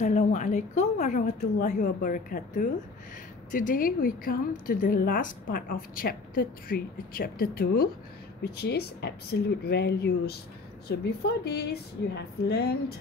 Assalamualaikum warahmatullahi wabarakatuh. Today we come to the last part of chapter 2, which is absolute values. So before this, you have learned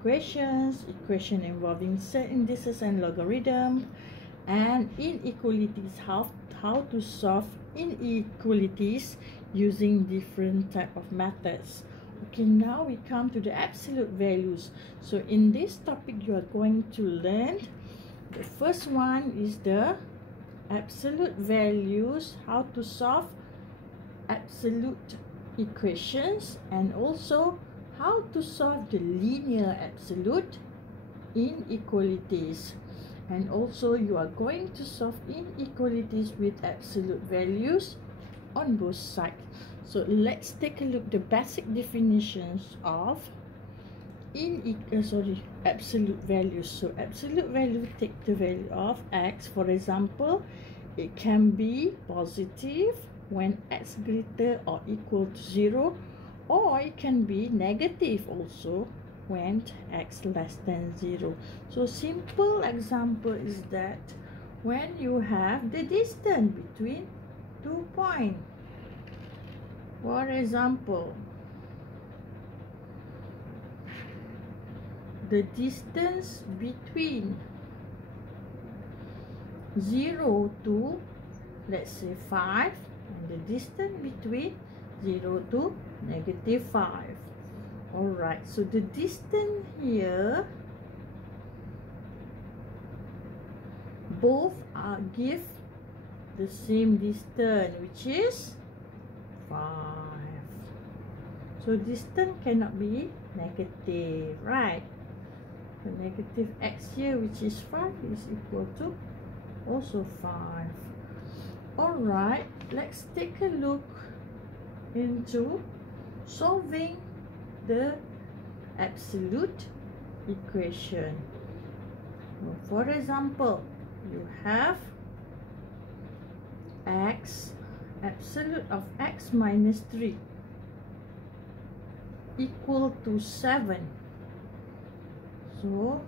equation involving set indices and logarithm, and inequalities, how to solve inequalities using different type of methods. Okay, now we come to the absolute values. So in this topic you are going to learn, the first one is the absolute values, how to solve absolute equations, and also how to solve the linear absolute inequalities. And also you are going to solve inequalities with absolute values on both sides. So let's take a look the basic definitions of absolute values. So absolute value, take the value of x. For example, it can be positive when x greater or equal to 0, or it can be negative also when x less than 0. So simple example is that when you have the distance between 2 points. For example, the distance between 0 to, let's say, 5, and the distance between 0 to -5. Alright, so the distance here, both are give the same distance, which is 5. So distance cannot be negative, right? The negative x here, which is 5, is equal to also 5. Alright, let's take a look into solving the absolute equation. For example, you have x, absolute of x minus 3 equal to 7. So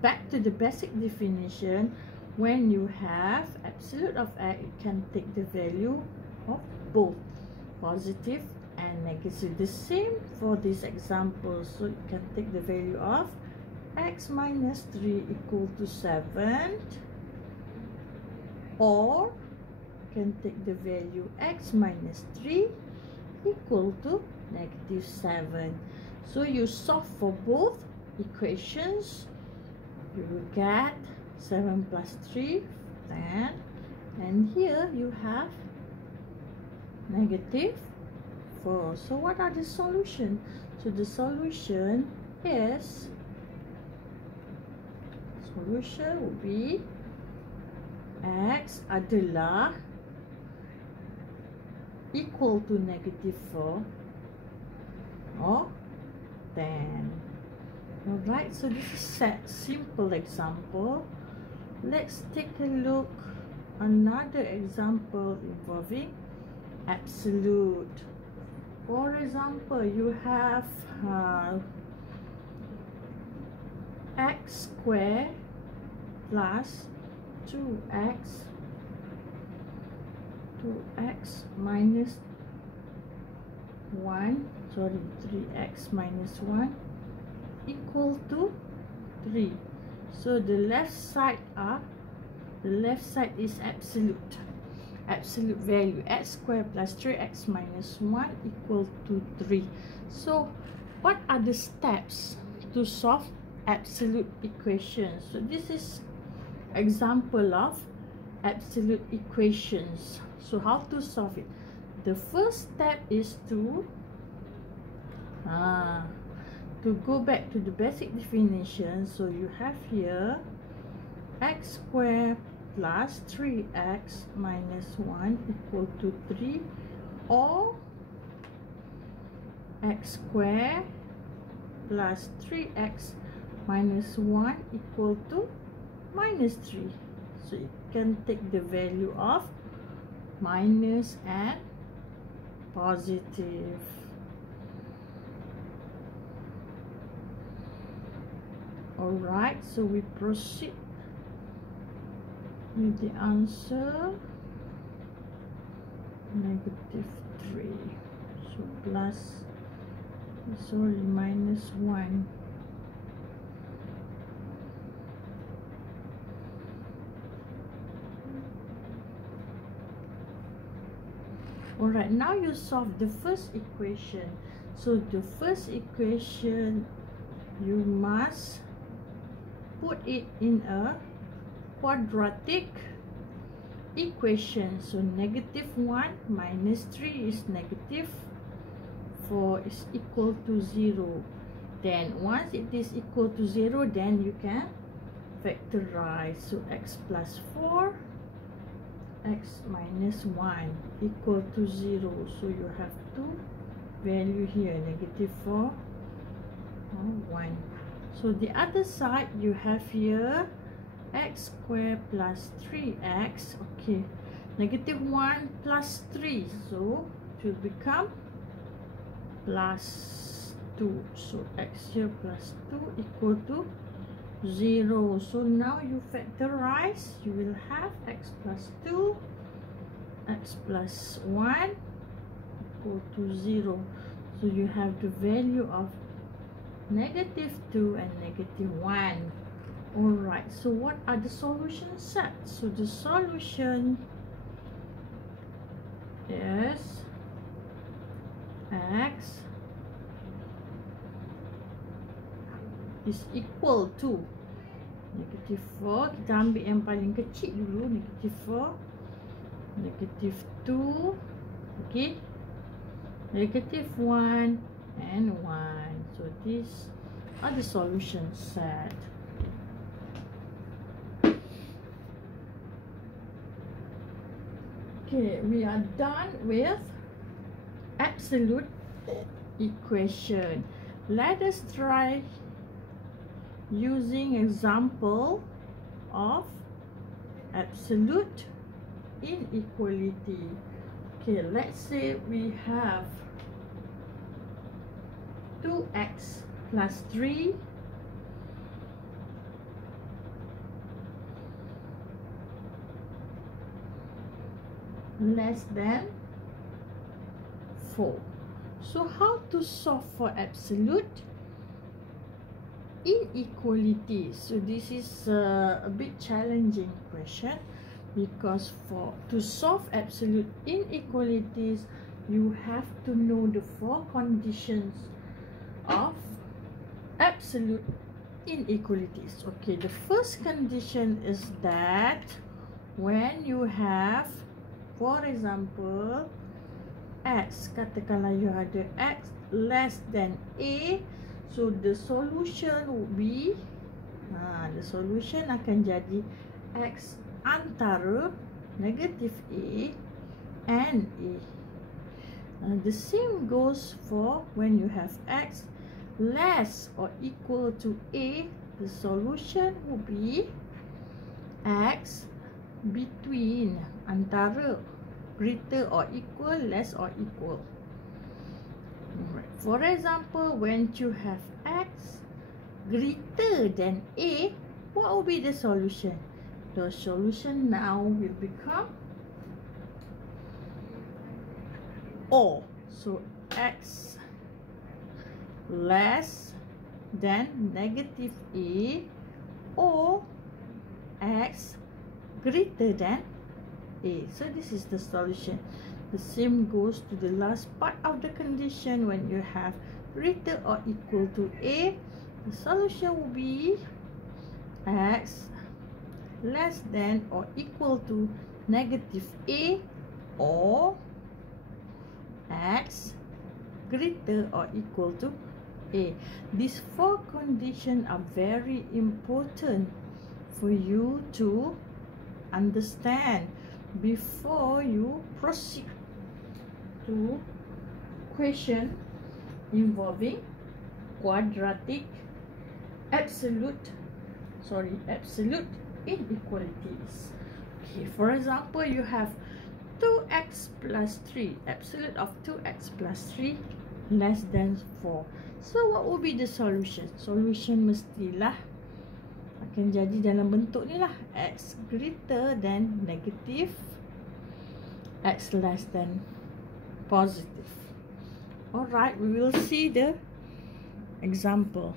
back to the basic definition, when you have absolute of x, you can take the value of both positive and negative. The same for this example, so you can take the value of x minus 3 equal to 7, or can take the value x minus 3 equal to -7. So you solve for both equations, you will get 7 plus 3, 10, and here you have -4. So what are the solution? So the solution will be x adalah equal to -4 or 10. Alright, so this is a simple example. Let's take a look another example involving absolute. For example, you have x squared plus 2x minus 3x minus 1 equal to 3. So the left side is absolute value, x squared plus 3x minus 1 equal to 3. So what are the steps to solve absolute equations? So this is example of absolute equations. So how to solve it? The first step is to go back to the basic definition. So you have here x squared plus 3x minus 1 equal to 3, or x squared plus 3x minus 1 equal to -3. So you can take the value of minus and positive. Alright, so we proceed with the answer -3. So plus, sorry, -1. Alright, now you solve the first equation. So the first equation, you must put it in a quadratic equation. So -1 minus 3 is -4 is equal to 0. Then once it is equal to 0, then you can factorize. So x plus 4, x minus 1 equal to 0. So you have two value here, -4 or 1. So the other side you have here x squared plus 3x. Okay, -1 plus 3, so it will become plus 2. So x here plus 2 equal to 0. So now you factorize, you will have x plus 2, x plus 1 equal to 0. So you have the value of -2 and -1. Alright, so what are the solution set? So the solution is x is equal to -4. Kita ambil yang paling kecil dulu, -4, -2, okay, -1 and 1. So these are the solution set. Okay, we are done with absolute equation. Let us try using example of absolute inequality. Okay, let's say we have 2x plus 3 less than 4. So how to solve for absolute inequality? So this is a bit challenging question, because to solve absolute inequalities, you have to know the 4 conditions of absolute inequalities. Okay, the first condition is that when you have, for example, x, katakanlah you ada x less than a, so the solution would be, the solution akan jadi x antara -a and a. The same goes for when you have x less or equal to a, the solution would be x between, antara, greater or equal, less or equal. For example, when you have x greater than a, what will be the solution? The solution now will become O. So x less than -a or x greater than a. So this is the solution. The same goes to the last part of the condition. When you have greater or equal to a, the solution will be x less than or equal to -a or x greater or equal to a. These 4 conditions are very important for you to understand before you proceed to question involving quadratic absolute inequalities. Okay, for example, you have 2x plus 3, absolute of 2x plus 3 less than 4. So what will be the solution? Solution mestilah akan jadi dalam bentuk ni lah, x greater than negative, x less than positive. Alright, we will see the example.